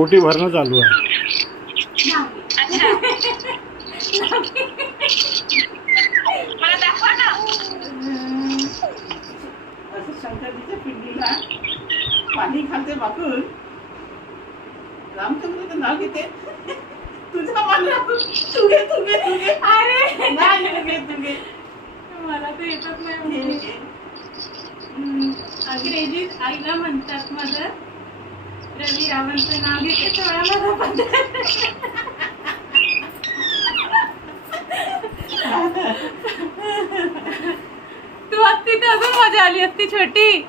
ओटी भरणं चालू आहे. मला दाखवा ना. असं शंकरजीच्या पिंडीला पाणी खालते वाकून रामचंद्राचं नाव घेते. तुझा मला तुगे तुगे तुगे. अरे नाही तुगे तुगे. मला तर येतच नाही. अंग्रेजीत आईला म्हणतात मदर. रवी रावणचं नाव घेते थोडा माझा पदर. तू असती तर अजून मजा आली असती छोटी.